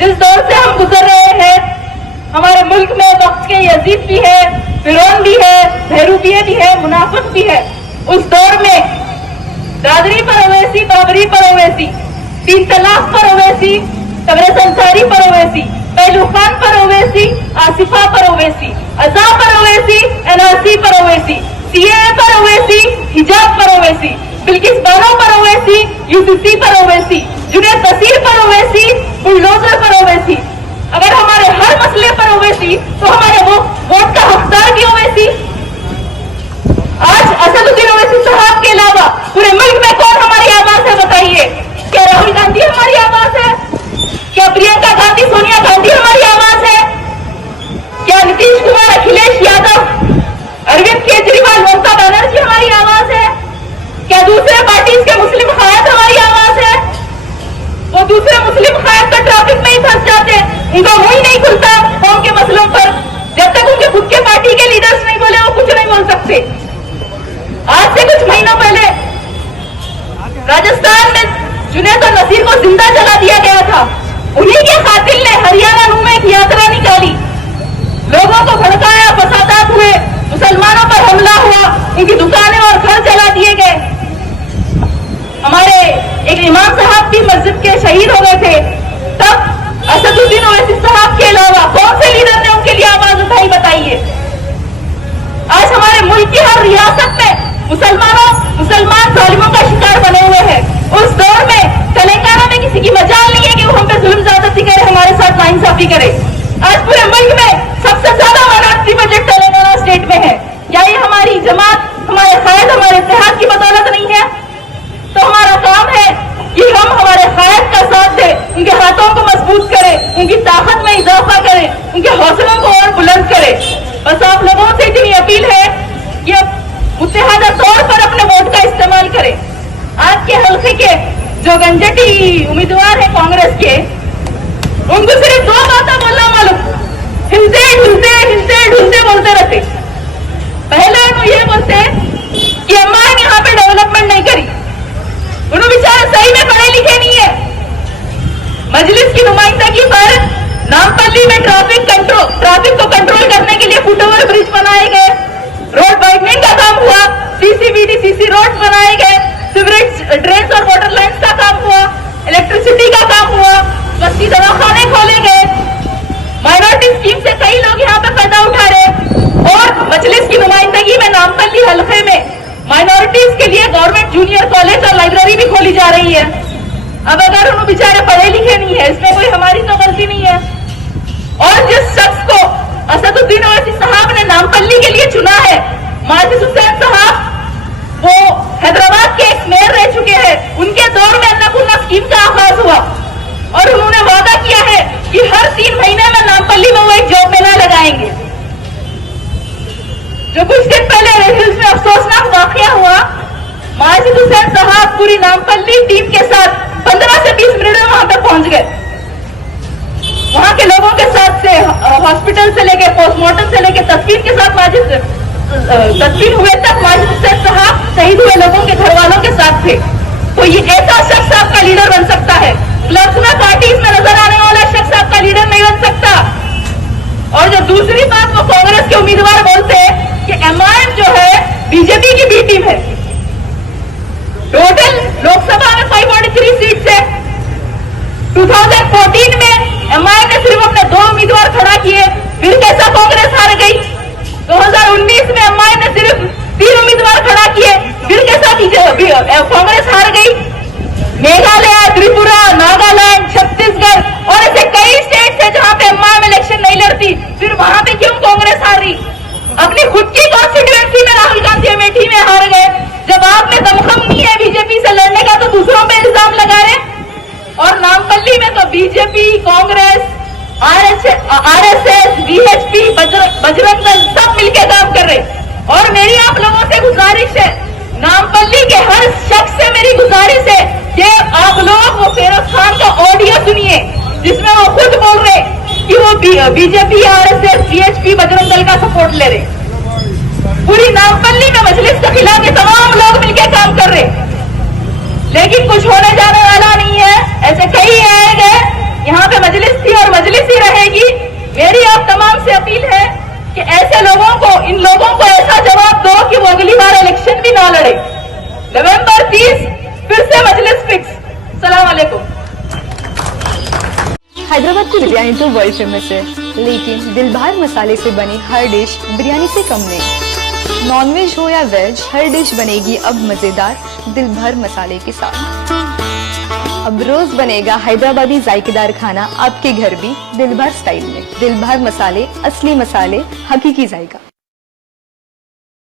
जिस दौर से हम गुजर रहे हैं, हमारे मुल्क में वक्त के यजीद भी है, फिरौन भी है, बहरूपिये भी है, मुनाफिक भी है। उस दौर में दादरी पर ओवैसी, बाबरी पर ओवैसी, 3 तलाक पर ओवैसी, तबरेज़ अंसारी पर ओवैसी, पहलू खान पर ओवैसी, आसिफा पर ओवैसी, अज़ा पर ओवैसी, एनआरसी पर ओवैसी, सीएए पर ओवैसी, हिजाब पर ओवैसी, बिल्किस बानो पर ओवैसी, यूसीसी पर ओवैसी, जुनैद नसीर पर ओवैसी, बुलडोजर पर ओवैसी। अगर हमारे हर मसले पर ओवैसी तो हमारे वोट का हकदार भी ओवैसी। आज असदुद्दीन ओवैसी साहब के अलावा पूरे मुल्क में कौन हमारी आवाज है बताइए? क्या राहुल गांधी हमारी आवाज है? क्या प्रियंका गांधी, सोनिया गांधी हमारी आवाज है? क्या नीतीश कुमार, अखिलेश यादव, अरविंद केजरीवाल, ममता बनर्जी हमारी आवाज है? क्या दूसरे पार्टीज के मुस्लिम खायद हमारी आवाज है? वो दूसरे मुस्लिम खायद का ट्रैफिक में ही फंस जाते हैं, उनका मुंह ही नहीं खुलता कौम के मसलों पर। जब तक उनके खुद के पार्टी के लीडर्स नहीं बोले वो कुछ नहीं बोल सकते। आज से कुछ महीनों पहले राजस्थान में जुनैद और नसीर को जिंदा जला दिया गया था। उन्हीं के कातिल ने हरियाणा में एक यात्रा निकाली, लोगों को भड़काया, फसादात हुए, मुसलमानों पर हमला हुआ, उनकी दुकानें और घर जला दिए गए। हमारे एक इमाम साहब भी मस्जिद के शहीद हो गए थे। तब असदुद्दीन ओवैसी साहब के अलावा कौन से लीडर ने उनके लिए आवाज उठाई बताइए? आज हमारे मुल्क की हर रियासत में मुसलमान जालिमों का शिकार बने हुए हैं। उस दौर में तेलंगाना में किसी की मजाल नहीं है कि वो हम पे जुल्म ज्यादती करे, हमारे साथ नाइंसाफी करे। आज पूरे मुल्क में सबसे ज्यादा माइनॉरिटी बजट तेलंगाना स्टेट में है। क्या ये हमारी जमात, हमारे कायद, हमारे इत्तेहाद की बदौलत नहीं है? तो हमारा काम है कि हम हमारे कायद का साथ दें, उनके हाथों को मजबूत करें, उनकी ताकत में इजाफा करें, उनके हौसलों को और बुलंद करें। बस आप लोगों से इतनी अपील है कि अब मुत्तहदा तौर पर अपने वोट का इस्तेमाल करें। आज के हल्के के जो गंजटी उम्मीदवार है कांग्रेस के, उनको सिर्फ 2 बातें बोलना मालूम, हिलते ढुलते हिलते ढुलते बोलते रहते। पहले वो ये बोलते कि अम्मा यहाँ पे डेवलपमेंट नहीं करी, उन्होंने बेचारे सही में पढ़े लिखे नहीं है। मजलिस की नुमाइंदगी पर नामपल्ली में ट्रैफिक को कंट्रोल करने के लिए फुटओवर ब्रिज बनाए गए, रोड वाइडनिंग का काम हुआ, सीसी रोड बनाए गए, सीवरेज ड्रेन्स और वाटर लाइन्स का काम हुआ, इलेक्ट्रिसिटी का काम हुआ, बस्ती दवाखाने खोले गए। माइनॉरिटी स्कीम से कई लोग यहाँ पे फायदा उठा रहे। और मजलिस की नुमाइंदगी में नामपल्ली हल्के में माइनॉरिटीज के लिए गवर्नमेंट जूनियर कॉलेज और लाइब्रेरी भी खोली जा रही है। अब अगर उन्होंने बेचारे पढ़े लिखे नहीं है, इसमें कोई हमारी तो गलती नहीं है। और जिस शख्स को असदुद्दीन ओवैसी साहब ने नामपल्ली के लिए चुना है, माजिद हुसैन साहब, वो हैदराबाद के एक मेयर रह चुके हैं। उनके दौर में अन्नपूर्णा स्कीम का आगाज हुआ और उन्होंने वादा किया है कि हर 3 महीने में नामपल्ली में वो एक जॉब मेला लगाएंगे। जो कुछ दिन पहले रेड हिल्स में अफसोसनाक वाकया हुआ, माजिद हुसैन साहब पूरी नामपल्ली टीम के साथ 15 से 20 मिनट में वहां तक पहुंच गए। वहां के लोगों के साथ से हॉस्पिटल से लेके पोस्टमार्टम से लेके तस्वीर के साथ तस्वीर हुए तक माजिद हुसैन साहब शहीद हुए लोगों के घर वालों के साथ थे। तो ये ऐसा शख्स आपका लीडर बन सकता है। क्लब्स में, पार्टीज में नजर आने वाला शख्स आपका लीडर नहीं बन सकता। और जो दूसरी बात, वो कांग्रेस के उम्मीदवार बोलते हैं कि एमआईएम जो है बीजेपी की बी टीम है। टोटल लोकसभा में 543 सीट है। 2014 में एमआईएम ने सिर्फ अपने 2 उम्मीदवार खड़ा किए, फिर कैसा कांग्रेस हार गई। 2019 में एमआईएम ने सिर्फ 3 उम्मीदवार खड़ा किए, फिर कैसा कांग्रेस हार गई। मेघालय, त्रिपुरा, नागालैंड, छत्तीसगढ़ और ऐसे कई स्टेट है जहां पे एमआईएम इलेक्शन नहीं लड़ती, फिर वहां पे क्यों कांग्रेस हार रही? अपनी खुद की कॉन्स्टिट्यूएंसी में राहुल गांधी अमेठी में हार गए। जब आप में दमखम नहीं है बीजेपी से लड़ने का तो दूसरों पे इल्जाम लगा रहे। और नामपल्ली में तो BJP, Congress, RSS, VHP, Bajrang Dal सब मिलकर काम कर रहे। और मेरी आप लोगों से गुजारिश है, नामपल्ली के हर शख्स से मेरी गुजारिश है कि आप लोग वो फिरोज खान का ऑडियो सुनिए जिसमें वो खुद बोल रहे कि वो BJP, RSS, VHP, Bajrang Dal का सपोर्ट ले रहे। पूरी नामपल्ली में मजलिस के खिलाफ ये तमाम लोग मिलकर काम कर रहे, लेकिन कुछ होने जाने वाला नहीं है। ऐसे कई आएंगे यहाँ पे मजलिस थी और मजलिस ही रहेगी। मेरी आप तमाम से अपील है कि ऐसे लोगों को, इन लोगों को ऐसा जवाब दो कि वो अगली बार इलेक्शन भी ना लड़े। नवंबर 30 फिर से मजलिस फिक्स। सलाम अलैकुम। हैदराबाद की बिरयानी तो वर्ल्ड फेमस है, लेकिन दिलभर मसाले से बनी हर डिश बिरयानी से कम नहीं। नॉनवेज हो या वेज, हर डिश बनेगी अब मजेदार दिलभर मसाले के साथ। अब रोज बनेगा हैदराबादी जायकेदार खाना आपके घर भी दिलभर स्टाइल में। दिलभर मसाले, असली मसाले, हकीकी जायका।